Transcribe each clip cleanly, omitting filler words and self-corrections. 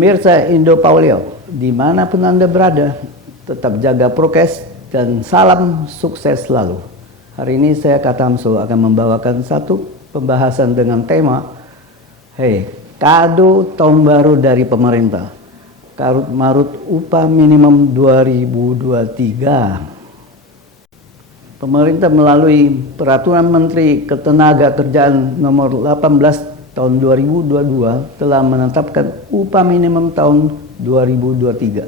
Pemirsa Indo Paulio, dimanapun Anda berada, tetap jaga prokes dan salam sukses selalu. Hari ini saya Katamso akan membawakan satu pembahasan dengan tema kado tahun baru dari pemerintah, karut marut upah minimum 2023. Pemerintah melalui Peraturan Menteri Ketenagakerjaan nomor 18 tahun 2022 telah menetapkan upah minimum tahun 2023.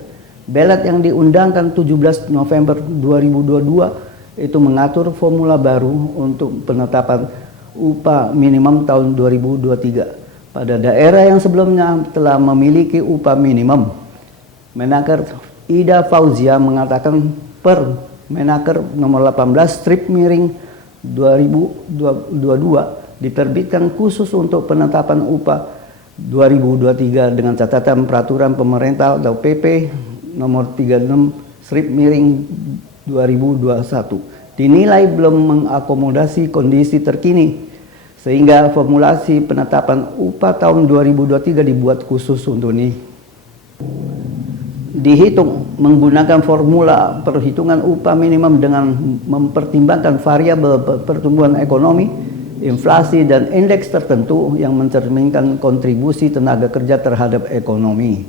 Belet yang diundangkan 17 November 2022 itu mengatur formula baru untuk penetapan upah minimum tahun 2023. Pada daerah yang sebelumnya telah memiliki upah minimum, Menaker Ida Fauzia mengatakan per Menaker nomor 18 strip miring 2022 diterbitkan khusus untuk penetapan upah 2023 dengan catatan peraturan pemerintah atau PP nomor 36 strip miring 2021 dinilai belum mengakomodasi kondisi terkini, sehingga formulasi penetapan upah tahun 2023 dibuat khusus untuk ini. Dihitung menggunakan formula perhitungan upah minimum dengan mempertimbangkan variabel pertumbuhan ekonomi, inflasi, dan indeks tertentu yang mencerminkan kontribusi tenaga kerja terhadap ekonomi.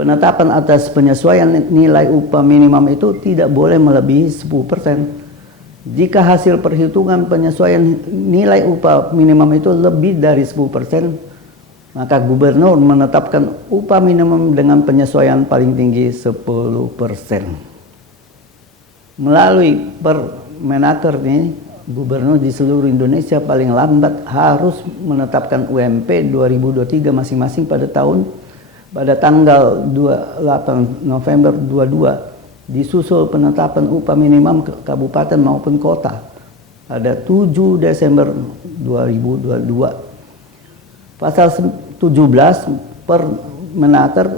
Penetapan atas penyesuaian nilai upah minimum itu tidak boleh melebihi 10%. Jika hasil perhitungan penyesuaian nilai upah minimum itu lebih dari 10%, maka gubernur menetapkan upah minimum dengan penyesuaian paling tinggi 10%. Melalui Permenaker ini, gubernur di seluruh Indonesia paling lambat harus menetapkan UMP 2023 masing-masing pada tanggal 28 November 22, disusul penetapan upah minimum kabupaten maupun kota pada 7 Desember 2022. Pasal 17 Permenaker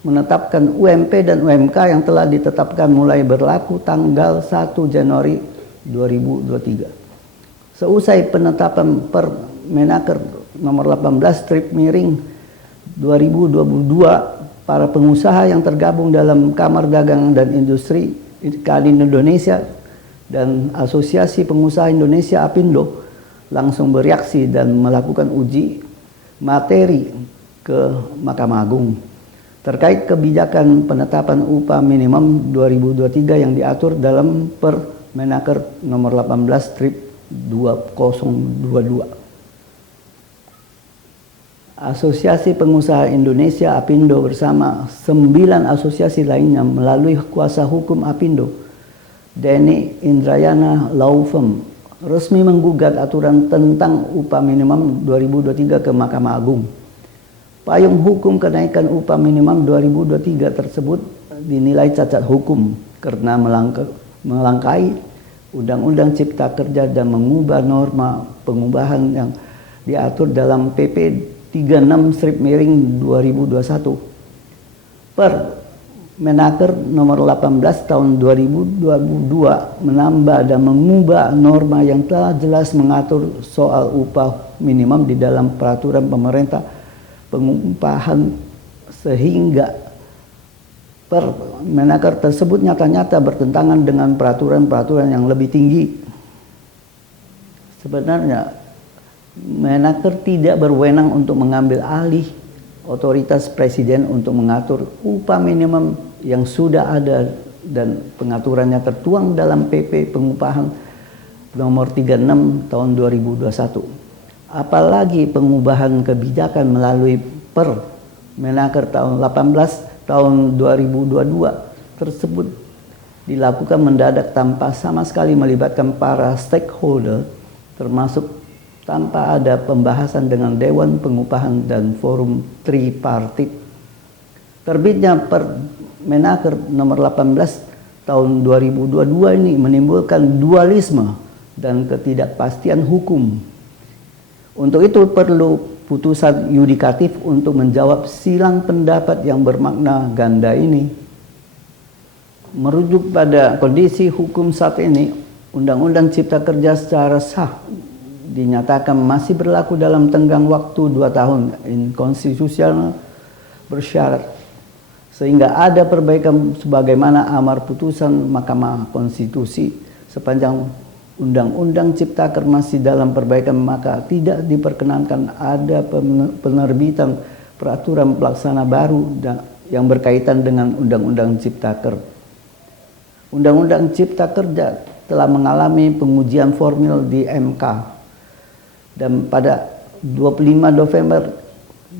menetapkan UMP dan UMK yang telah ditetapkan mulai berlaku tanggal 1 Januari 2023. Seusai penetapan Permenaker nomor 18 strip miring 2022, para pengusaha yang tergabung dalam Kamar Dagang dan Industri Kadin Indonesia dan Asosiasi Pengusaha Indonesia Apindo langsung bereaksi dan melakukan uji materi ke Mahkamah Agung terkait kebijakan penetapan upah minimum 2023 yang diatur dalam Permenaker nomor 18 strip 2022. Asosiasi Pengusaha Indonesia Apindo bersama 9 asosiasi lainnya melalui kuasa hukum Apindo, Denny Indrayana Law Firm, resmi menggugat aturan tentang upah minimum 2023 ke Mahkamah Agung. Payung hukum kenaikan upah minimum 2023 tersebut dinilai cacat hukum karena melangkahi Undang-Undang Cipta Kerja dan mengubah norma pengubahan yang diatur dalam PP 36 strip miring 2021. Permenaker nomor 18 tahun 2022 menambah dan mengubah norma yang telah jelas mengatur soal upah minimum di dalam peraturan pemerintah pengupahan, sehingga Permenaker tersebut nyata-nyata bertentangan dengan peraturan-peraturan yang lebih tinggi. Sebenarnya Menaker tidak berwenang untuk mengambil alih otoritas presiden untuk mengatur upah minimum yang sudah ada dan pengaturannya tertuang dalam PP Pengupahan nomor 36 tahun 2021. Apalagi pengubahan kebijakan melalui Permenaker tahun 18 tahun 2022 tersebut dilakukan mendadak tanpa sama sekali melibatkan para stakeholder, termasuk tanpa ada pembahasan dengan Dewan Pengupahan dan Forum Tripartit. Terbitnya Permenaker nomor 18 tahun 2022 ini menimbulkan dualisme dan ketidakpastian hukum. Untuk itu perlu putusan yudikatif untuk menjawab silang pendapat yang bermakna ganda ini. Merujuk pada kondisi hukum saat ini, Undang-Undang Cipta Kerja secara sah dinyatakan masih berlaku dalam tenggang waktu 2 tahun, inkonstitusional bersyarat sehingga ada perbaikan sebagaimana amar putusan Mahkamah Konstitusi sepanjang Undang-Undang Ciptaker masih dalam perbaikan, maka tidak diperkenankan ada penerbitan peraturan pelaksana baru yang berkaitan dengan Undang-Undang Ciptaker. Undang-Undang Cipta Kerja telah mengalami pengujian formil di MK dan pada 25 November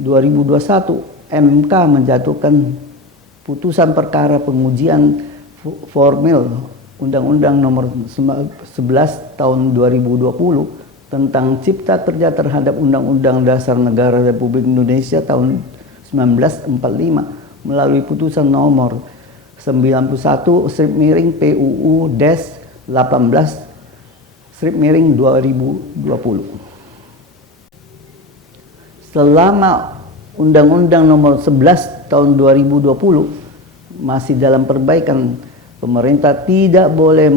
2021 MK menjatuhkan putusan perkara pengujian formil Undang-Undang Nomor 11 Tahun 2020 tentang Cipta Kerja terhadap Undang-Undang Dasar Negara Republik Indonesia tahun 1945 melalui putusan nomor 91 PUU Des 18 2020. Selama Undang-Undang Nomor 11 Tahun 2020 masih dalam perbaikan, pemerintah tidak boleh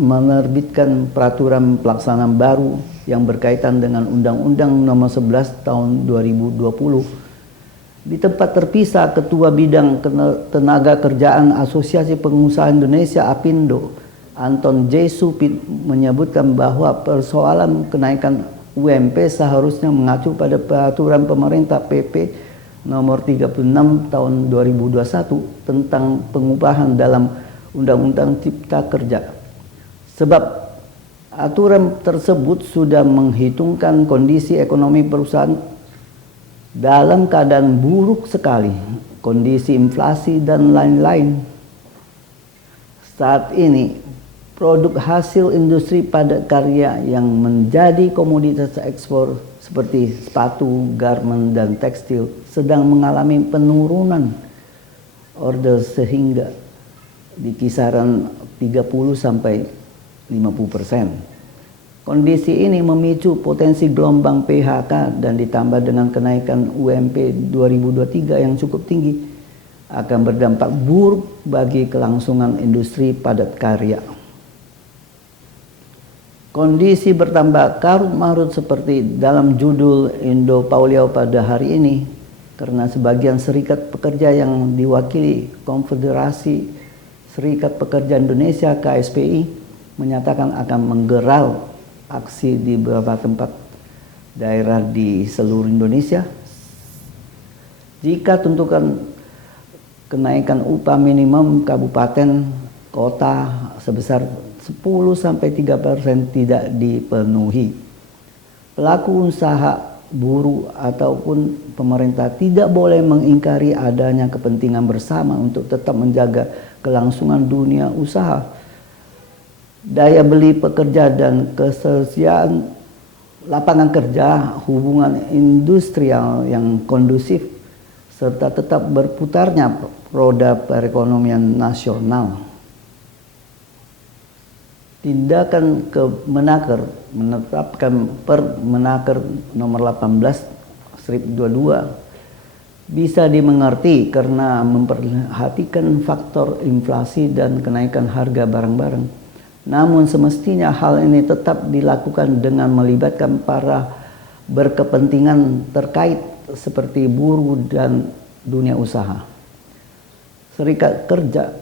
menerbitkan peraturan pelaksanaan baru yang berkaitan dengan Undang-Undang Nomor 11 Tahun 2020. Di tempat terpisah, Ketua Bidang Tenaga Kerjaan Asosiasi Pengusaha Indonesia APindo, Anton J. Supit, menyebutkan bahwa persoalan kenaikan UMP seharusnya mengacu pada peraturan pemerintah PP Nomor 36 Tahun 2021 tentang pengupahan dalam Undang-Undang Cipta Kerja. Sebab aturan tersebut sudah menghitungkan kondisi ekonomi perusahaan dalam keadaan buruk sekali, kondisi inflasi dan lain-lain. Saat ini, produk hasil industri padat karya yang menjadi komoditas ekspor seperti sepatu, garmen, dan tekstil sedang mengalami penurunan order sehingga di kisaran 30-50%. Kondisi ini memicu potensi gelombang PHK dan ditambah dengan kenaikan UMP 2023 yang cukup tinggi akan berdampak buruk bagi kelangsungan industri padat karya. Kondisi bertambah karut-marut seperti dalam judul Indo Pauliau pada hari ini karena sebagian serikat pekerja yang diwakili Konfederasi Serikat Pekerja Indonesia KSPI menyatakan akan menggelar aksi di beberapa tempat daerah di seluruh Indonesia jika tuntutan kenaikan upah minimum kabupaten kota sebesar 10-3% tidak dipenuhi. Pelaku usaha, buruh ataupun pemerintah tidak boleh mengingkari adanya kepentingan bersama untuk tetap menjaga kelangsungan dunia usaha, daya beli pekerja dan ketersediaan lapangan kerja, hubungan industrial yang kondusif, serta tetap berputarnya roda perekonomian nasional. Tindakan Kemenaker menetapkan Permenaker nomor 18/22 bisa dimengerti karena memperhatikan faktor inflasi dan kenaikan harga barang-barang. Namun semestinya hal ini tetap dilakukan dengan melibatkan para berkepentingan terkait seperti buruh dan dunia usaha. Serikat kerja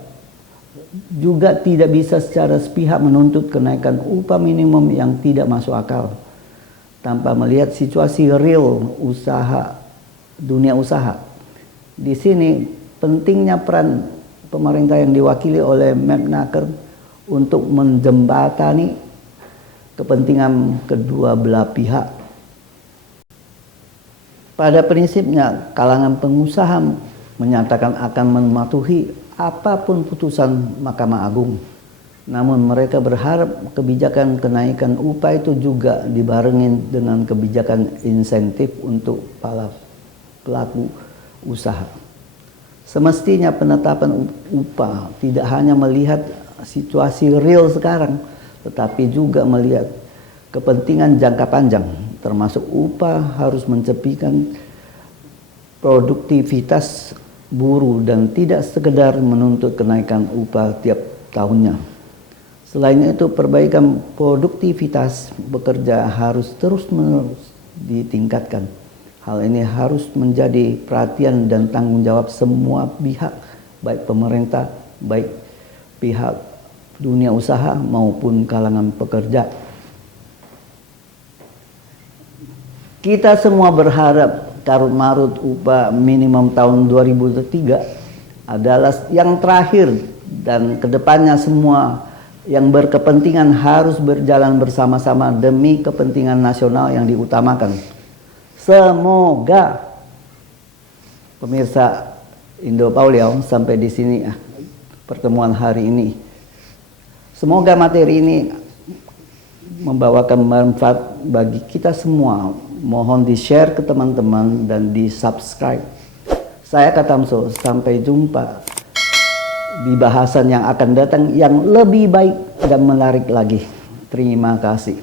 juga tidak bisa secara sepihak menuntut kenaikan upah minimum yang tidak masuk akal tanpa melihat situasi real usaha dunia usaha. Di sini pentingnya peran pemerintah yang diwakili oleh Menakar untuk menjembatani kepentingan kedua belah pihak. Pada prinsipnya, kalangan pengusaha menyatakan akan mematuhi apapun putusan Mahkamah Agung. Namun mereka berharap kebijakan kenaikan upah itu juga dibarengi dengan kebijakan insentif untuk para pelaku usaha. Semestinya penetapan upah tidak hanya melihat situasi real sekarang, tetapi juga melihat kepentingan jangka panjang, termasuk upah harus mencerminkan produktivitas buruh dan tidak sekedar menuntut kenaikan upah tiap tahunnya. Selain itu, perbaikan produktivitas bekerja harus terus-menerus ditingkatkan Hal ini harus menjadi perhatian dan tanggung jawab semua pihak, baik pemerintah, baik pihak dunia usaha maupun kalangan pekerja. Kita semua berharap karut marut upah minimum tahun 2003 adalah yang terakhir, dan kedepannya semua yang berkepentingan harus berjalan bersama-sama demi kepentingan nasional yang diutamakan. Semoga pemirsa Indo Pauliau, sampai di sini pertemuan hari ini. Semoga materi ini membawakan manfaat bagi kita semua. Mohon di-share ke teman-teman dan di-subscribe. Saya Katamso, sampai jumpa di bahasan yang akan datang yang lebih baik dan menarik lagi. Terima kasih.